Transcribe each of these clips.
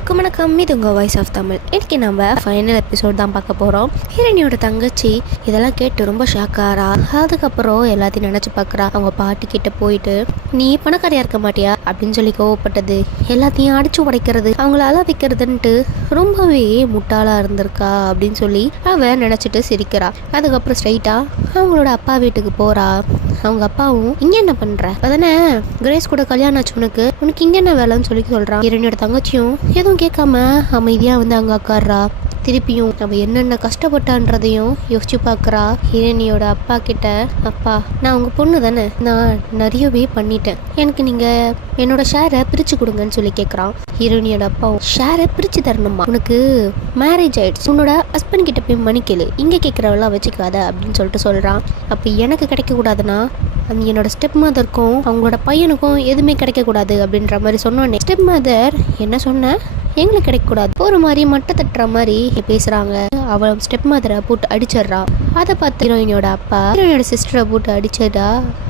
எல்லாருக்கும் வணக்கம். இது உங்கள் வாய்ஸ் ஆஃப் தமிழ். இன்றைக்கி நம்ம ஃபைனல் எபிசோட் தான் பார்க்க போகிறோம். ஹீரோனியோட தங்கச்சி இதெல்லாம் கேட்டு ரொம்ப ஷாக்காரா. அதுக்கப்புறம் எல்லாத்தையும் நினச்சி பார்க்குறா. அவங்க பாட்டி கிட்ட போயிட்டு நீ பணக்காரியாக இருக்க மாட்டியா அப்படின்னு சொல்லி கோவப்பட்டது, எல்லாத்தையும் அடிச்சு உடைக்கிறது, அவங்கள அழ வைக்கிறதுன்ட்டு ரொம்பவே முட்டாளாக இருந்திருக்கா அப்படின்னு சொல்லி அவன் நினச்சிட்டு சிரிக்கிறா. அதுக்கப்புறம் ஸ்ட்ரைட்டாக அவங்களோட அப்பா வீட்டுக்கு போகிறா. அவங்க அப்பாவும் இங்கே என்ன பண்ணுற, அதானே கிரேஸ் கூட கல்யாணம் ஆச்சு, உனக்கு இங்கே என்ன வேலைன்னு சொல்லி சொல்கிறான். ஹீரோனியோட தங்கச்சியும் எதுவும் கேட்காம அமைதியாக வந்து அங்கே உட்கார்றா. திருப்பியும் நம்ம என்னென்ன கஷ்டப்பட்டான்றதையும் யோசிச்சு பார்க்குறா. ஹீரோனியோட அப்பா கிட்ட, அப்பா நான் உங்கள் பொண்ணு தானே, நான் நிறையவே பண்ணிட்டேன், எனக்கு நீங்கள் என்னோட ஷேரை பிரித்து கொடுங்கன்னு சொல்லி கேட்குறான். ஹீரோனியோட அப்பாவும் ஷேரை பிரித்து தரணுமா, உனக்கு மேரேஜ் ஆகிடுச்சு, உன்னோட ஹஸ்பண்ட் கிட்ட போய் மணி கேளு, இங்கே கேட்குறவெல்லாம் வச்சுக்காத அப்படின்னு சொல்லிட்டு சொல்கிறான். அப்போ எனக்கு கிடைக்கக்கூடாதுன்னா அந்த என்னோட ஸ்டெப் மதருக்கும் அவங்களோட பையனுக்கும் எதுவுமே கிடைக்கக்கூடாது அப்படின்ற மாதிரி சொன்னோன்னே, ஸ்டெப் மதர் என்ன சொன்ன, எங்களுக்கு கிடைக்கக்கூடாது, ஒரு மாதிரி மட்டை தட்டுற மாதிரி பேசுகிறாங்க. அவள் ஸ்டெப் மதரை போட்டு அடிச்சிட்றா. அதை பார்த்து ஹீரோயினோட அப்பா ஹீரோயினோட சிஸ்டரை போட்டு அடிச்சிடா.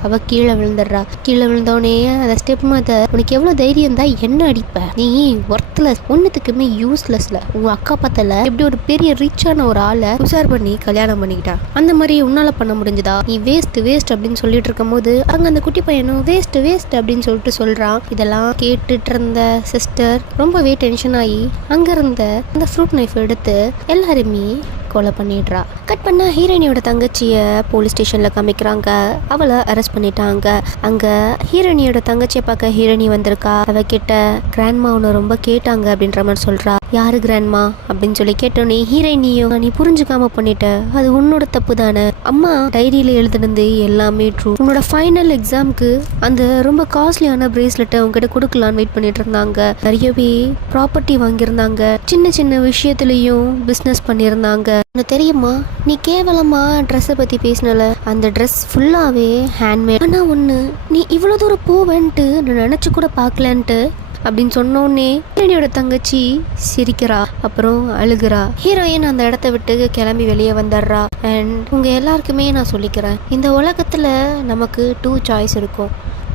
அவள் கீழே விழுந்துடுறா. கீழே விழுந்தோடனே அந்த ஸ்டெப் மதர், உனக்கு எவ்வளோ தைரியம் தான் என்ன அடிப்ப, நீ ஒர்த்லெஸ், ஒன்றுத்துக்குமே யூஸ்லெஸ்ல, உங்கள் அக்கா பார்த்தல எப்படி ஒரு பெரிய ரிச்சான ஒரு ஆளை உசார் பண்ணி கல்யாணம் பண்ணிக்கிட்டா, அந்த மாதிரி உன்னால பண்ண முடிஞ்சுதா, நீ வேஸ்ட் வேஸ்ட் அப்படின்னு சொல்லிட்டு இருக்கும் போது அங்கே அந்த குட்டி பையனும் வேஸ்ட் வேஸ்ட் அப்படின்னு சொல்லிட்டு சொல்கிறான். இதெல்லாம் கேட்டுட்டு இருந்த சிஸ்டர் ரொம்பவே டென்ஷன் ஆகி அங்கிருந்த அந்த ஃப்ரூட் நைஃப் எடுத்து எல்லாருமே கொலை பண்ணிடுறா. கட் பண்ண ஹீரோனியோட தங்கச்சியை போலீஸ் ஸ்டேஷனில் காமிக்கிறாங்க. அவளை அரெஸ்ட் பண்ணிட்டாங்க. அங்கே ஹீரோனியோட தங்கச்சியை பார்க்க ஹீரோனி வந்திருக்கா. அவகிட்ட கிராண்ட்மா உன்னை ரொம்ப கேட்டாங்க அப்படின்ற மாதிரி சொல்கிறா. யாரு கிராண்ட்மா அப்படின்னு சொல்லி கேட்டோன்னே, ஹீரோனியும் நீ புரிஞ்சுக்காம பண்ணிட்ட, அது உன்னோட தப்பு தானே, அம்மா டைரியில் எழுதுனது எல்லாமே ட்ரூ, உன்னோட ஃபைனல் எக்ஸாமுக்கு அந்த ரொம்ப காஸ்ட்லியான பிரேஸ்லெட்டை உங்ககிட்ட கொடுக்கலான்னு வெயிட் பண்ணிட்டு இருந்தாங்க, நிறையவே ப்ராப்பர்ட்டி வாங்கியிருந்தாங்க, சின்ன சின்ன விஷயத்துலையும் பிஸ்னஸ் பண்ணியிருந்தாங்க, உனக்கு தெரியுமா நீ கேவலமா ட்ரெஸ்ஸை பற்றி பேசினல, அந்த ட்ரெஸ் ஃபுல்லாகவே ஹேண்ட்மேட், ஆனால் ஒன்று நீ இவ்வளோ தூரம் போவேன்ட்டு நான் நினச்சி கூட பார்க்கலன்ட்டு அப்படின்னு சொன்னோன்னே ஹீரோனியோட தங்கச்சி சிரிக்கிறா, அப்புறம் அழுகிறா. ஹீரோயின் அந்த இடத்த விட்டு கிளம்பி வெளியே வந்துடுறா. அண்ட் உங்கள் எல்லாருக்குமே நான் சொல்லிக்கிறேன், இந்த உலகத்தில் நமக்கு 2 சாய்ஸ் இருக்கும்.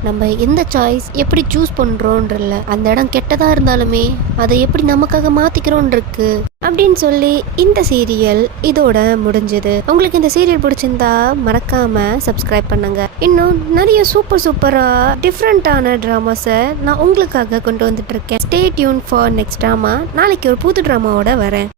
நம்ம எந்த சாய்ஸ் எப்படி சூஸ் பண்ணுறோன்றல, அந்த இடம் கெட்டதாக இருந்தாலுமே அதை எப்படி நமக்காக மாற்றிக்கிறோன் இருக்கு அப்படின்னு சொல்லி இந்த சீரியல் இதோட முடிஞ்சது. உங்களுக்கு இந்த சீரியல் பிடிச்சிருந்தா மறக்காம சப்ஸ்கிரைப் பண்ணுங்க. இன்னும் நிறைய சூப்பராக டிஃப்ரெண்ட்டான ட்ராமாஸை நான் உங்களுக்காக கொண்டு வந்துட்டு இருக்கேன். Stay tune for next drama. நாளைக்கு ஒரு புது ட்ராமாவோட வரேன்.